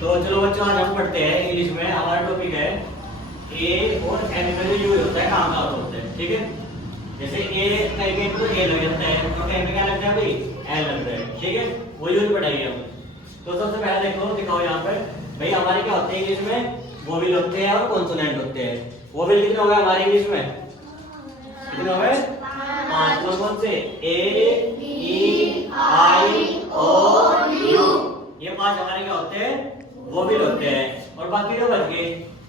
तो चलो बच्चों आज हम पढ़ते हैं इंग्लिश में। हमारा टॉपिक है ए और एन का जो यूज होता है कहाँ कहाँ होता है। ठीक है, जैसे ए कहीं तो ए लग जाता है और कहीं पे क्या लगता है भाई एन लगता है। ठीक है, वो यूज पढ़ाइए हम। तो सबसे पहले देखो दिखाओ यहाँ पर भाई हमारे क्या होते हैं इंग्लिश में, वोवेल होते हैं और कॉन्सोनेंट होते हैं। वोवेल कितने हो गए हमारे इंग्लिश में, कितने हो गए? 5। कौन से? ए ई आई ओ यू, ये 5 हमारे क्या होते हैं, वोवेल होते हैं। और बाकी जो बच गए,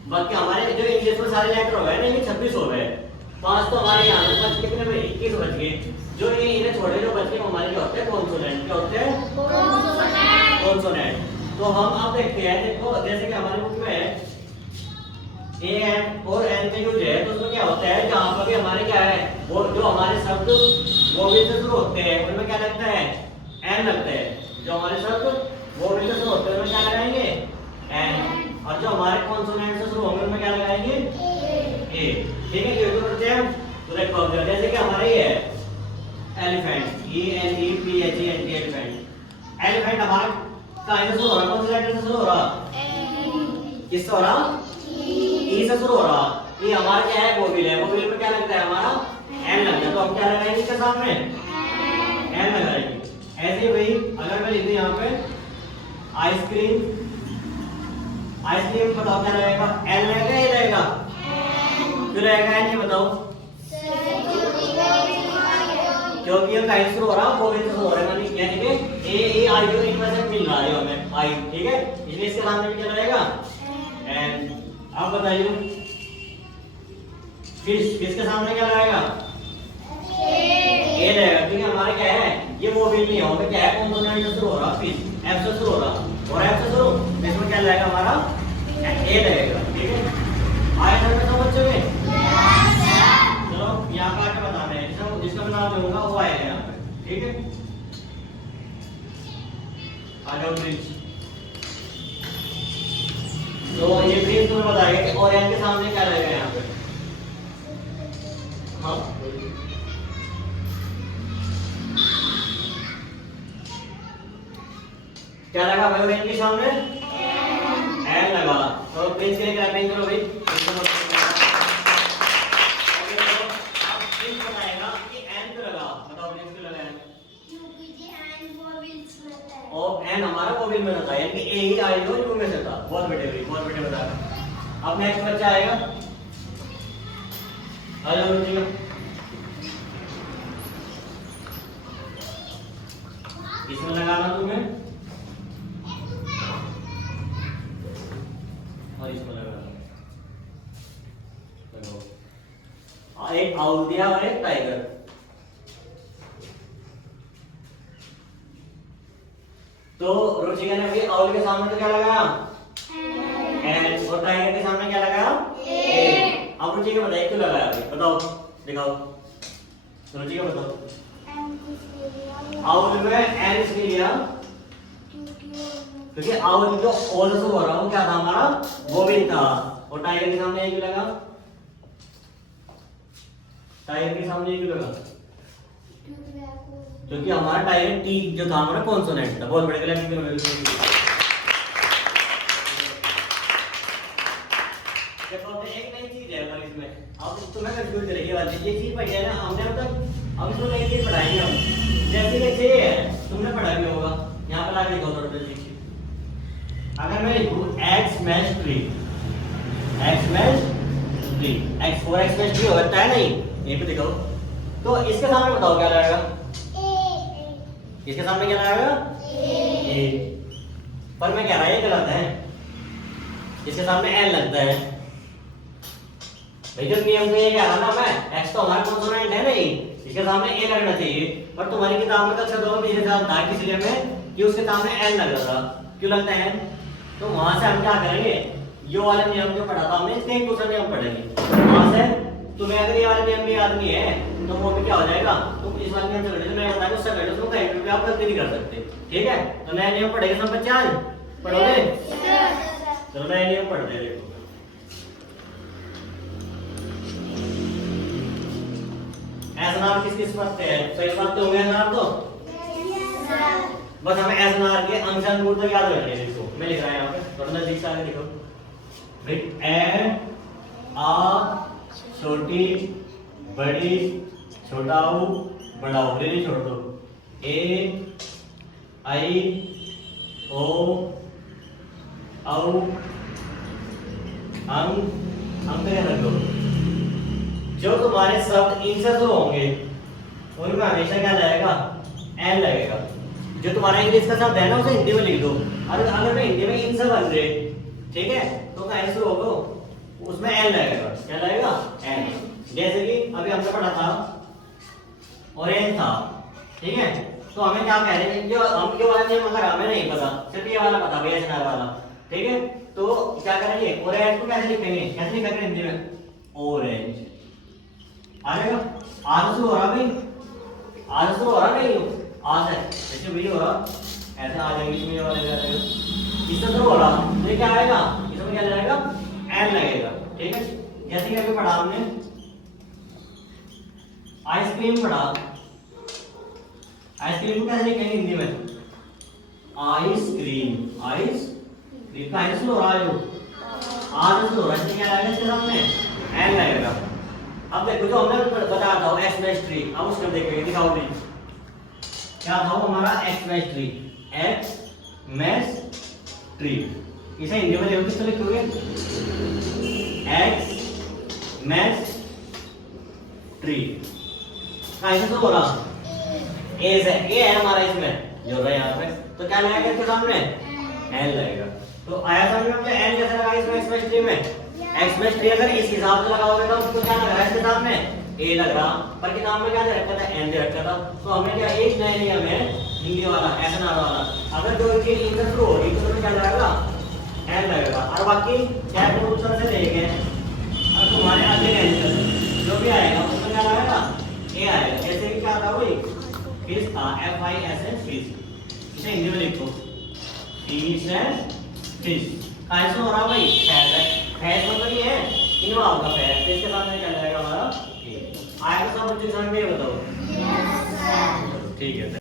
बाकी हमारे जो इंग्लिश में सारे लेटर हो गए ना, ये 26 हो गए। 5 तो हमारे यहाँ पे बच कितने में 21 बच गए। जो ये इन्हें छोड़े जो बच गए हमारे क्या होते हैं, कॉन्सोनेंट। क्या होते हैं? कॉन्सोनेंट। तो हम अब देखते हैं, देखो जैसे कि हमारे बुक में है ए एन और एन का यूज है, तो उसमें क्या होता है जहाँ पर भी हमारे क्या है, वो जो हमारे शब्द वोवेल से शुरू होते हैं उनमें क्या लगता है, एन लगता है। जो हमारे शब्द वोवेल से शुरू होते हैं उनमें क्या लगाएंगे, एन। और जो हमारे कॉन्सोनेंट से शुरू होंगे उनमें क्या लगाएंगे, ए। ठीक है, ये तो करते हैं। तो देखो जैसे कि हमारे ये है elephant, E L E P H E N T, elephant. Elephant हमारा कहाँ से शुरू हो रहा है, कौन से लेटर से शुरू हो रहा है, किससे हो रहा, ई से शुरू हो रहा। ये हमारा क्या है, वोवेल है। वोवेल में क्या लगता है हमारा, एन लगता है। तो हम क्या लगाएंगे इसके सामने, एन लगाएंगे। ऐसे ही भाई अगर मैं लिख दूं यहाँ पे आइसक्रीम, आइसक्रीम बताओ क्या रहेगा, एन रहेगा या रहेगा, क्यों रहेगा एन, ये बताओ। क्योंकि ये कहीं शुरू हो रहा है, वोवेल से शुरू हो रहा है, यानी कि ए ए आई जो इनमें से मिल रहा है हमें आई। ठीक है, इसलिए इसके सामने भी क्या रहेगा, एन। आप बताइए फिश, फिश के सामने क्या रहेगा, ए रहेगा। क्योंकि हमारे क्या है, ये वो भी नहीं होगा, क्या है कॉन्सोनेंट से शुरू हो रहा, फिश एफ से शुरू हो रहा, और एफ से शुरू इसमें क्या रहेगा हमारा, ए रहेगा। ठीक है, आए सर में समझ चुके? चलो यहाँ पे आके बताना है, जिसका मैं नाम लूंगा वो आएगा यहाँ पे। ठीक है, आ जाओ ब्रिज। तो ये ब्रिज तुम्हें बताएगा कि और एन के सामने क्या रहेगा यहाँ पे। हाँ क्या लगा भाई, एन के सामने एन लगा। तो ब्रिज के लिए क्लैपिंग करो भाई। और एन हमारा वोवेल में था, यानी कि ए ही आई जो यू में से था। बहुत बेटे भाई, बहुत बेटे बता। अब नेक्स्ट बच्चा आएगा, आ जाओ रुचिका। इसमें लगाना तुम्हें और इसमें लगाना। लगाओ, एक आउल दिया और एक टाइगर। तो रुचिका ने भी आउल के सामने तो क्या लगाया, एन, और टाइगर के सामने क्या लगाया, ए। अब रुचिका बताइए क्यों लगाया अभी, बताओ दिखाओ। रुचिका बताओ। आउल में एन इसलिए लिया क्योंकि आउल जो ओल से हो रहा वो क्या था हमारा, वोवेल था। और टाइगर के सामने ए क्यों लगा, टाइगर के सामने ए क्यों लगा, क्योंकि हमारा टाइगर टी जो था हमारा कॉन्सोनेंट था। बहुत बड़े क्लैपिंग करो। देखो एक नई चीज है हमारे इसमें, अब तुम्हें कंफ्यूज करेगी वाली ये चीज पढ़ी है ना हमने, मतलब अब इसमें नई चीज पढ़ाई है हम। जैसे कि ये है, तुमने पढ़ा भी होगा, यहाँ पर आगे लिखो थोड़ा सा। अगर मैं लिखूं x match 3, x match 3, x 4 x match 3 होता है नहीं, यहीं पे दिखाओ। तो इसके सामने बताओ क्या रहेगा, इसके सामने क्या लगाएगा, ए। पर मैं कह रहा ये गलत है, इसके सामने एन लगता है भाई। जो नियम में ये कह रहा ना मैं, एक्स तो हमारा कॉन्सोनेंट है नहीं, इसके सामने ए लगना चाहिए। पर तुम्हारी किताब में कक्षा 2 में हिसाब था किसी में कि उसके सामने एन लग रहा था। क्यों लगता है, तो वहां से हम क्या करेंगे, यो वाला नियम जो पढ़ा था हमने, इसके एक दूसरा नियम पढ़ेंगे वहां से। तुम्हें अगर ये वाला नियम भी याद नहीं है तो वो भी क्या हो जाएगा, तो इस वाले नियम से कर, मैं बताऊंगा उससे कर, उसको कहीं पे आप गलती नहीं कर सकते। ठीक है, तो नया नियम पढ़ेंगे सब बच्चे, आज पढ़ोगे? चलो नया नियम पढ़ते हैं। देखो ऐसा नाम किस किस पढ़ते हैं, सही बात तो हो गया नाम तो बस हमें एस एन आर के अंश अंगूर तक याद रखने हैं इसको। मैं लिख रहा हूं यहाँ पे, थोड़ा नजदीक से आगे लिखो। ए आ छोटी बड़ी छोटा ऊ बड़ा ऊ, ले छोड़ दो। ए आई ओ औ अंक रख दो। जो तुम्हारे शब्द इन से शुरू होंगे उनमें हमेशा क्या लगेगा, एन लगेगा। जो तुम्हारा इंग्लिश का शब्द है ना उसे हिंदी में लिख दो। अगर मैं हिंदी में इन से बन रहे, ठीक है, तो कैसे शुरू होगा, उसमें एन लगेगा। क्या लगेगा, एन। जैसे कि अभी हमने पढ़ा था ऑरेंज था, ठीक है, तो हमें क्या कह रहे हैं, जो हम जो वाला नियम मतलब हमें नहीं पता, सिर्फ ये वाला पता, बी एस एन आर वाला, ठीक है। तो क्या करेंगे, ऑरेंज को कैसे लिखेंगे, कैसे लिखेंगे हिंदी में, ऑरेंज आएगा। आज शुरू हो रहा भाई, आज शुरू हो रहा नहीं, आज है जैसे भी हो रहा, ऐसे आ जाएंगे इसमें वाले जाएगा, इससे शुरू हो रहा तो ये क्या आएगा, इसमें क्या लगेगा, एन लगेगा, ठीक है। जैसे कि अभी पढ़ा हमने आइसक्रीम पढ़ा, आइसक्रीम को कैसे लिखेंगे हिंदी में, आइसक्रीम, आइसक्रीम का शुरू हो रहा है, जो आज शुरू हो रहा है, क्या लगेगा इसके सामने, एन लगेगा। अब देखो जो हमने बताया था एक्स ट्री, अब उसको देखेंगे, दिखाओ भी क्या था वो हमारा X tree, Xmas tree. इसे हिंदी में देखो किस लिखोगे, एक्स मैस ट्री कैसे तो हो रहा, ए से, ए है हमारा इसमें जो रहा यहाँ पे, तो क्या लगेगा इसके सामने, एन लगेगा। तो आया समझ में, एन कैसे लगा इसमें एक्स ट्री में, एक्स ट्री अगर इस हिसाब से लगाओगे तो उसको क्या लग रहा है इसके सामने, ए लग रहा, पर किताब में क्या दे रखा था, एन दे रखा था। तो हमने क्या एक नया नियम है हिंदी वाला, एस एन आर वाला, अगर जो चीज इन से शुरू हो रही तो तुम्हें क्या लगेगा, एन लगेगा। और बाकी क्या उत्तर से देंगे, और तुम्हारे आगे आंसर जो भी आएगा उसमें क्या लगेगा, ए आएगा। जैसे कि क्या था वही फिश था, F I S H fish, इसे हिंदी में लिखो, फिश एंड फिश। कैसे हो रहा भाई, फैज मतलब ये है इनवा होगा फैज, तो इसके सामने क्या जाएगा हमारा, आएगा सब बच्चे समझ में, बताओ, ठीक है।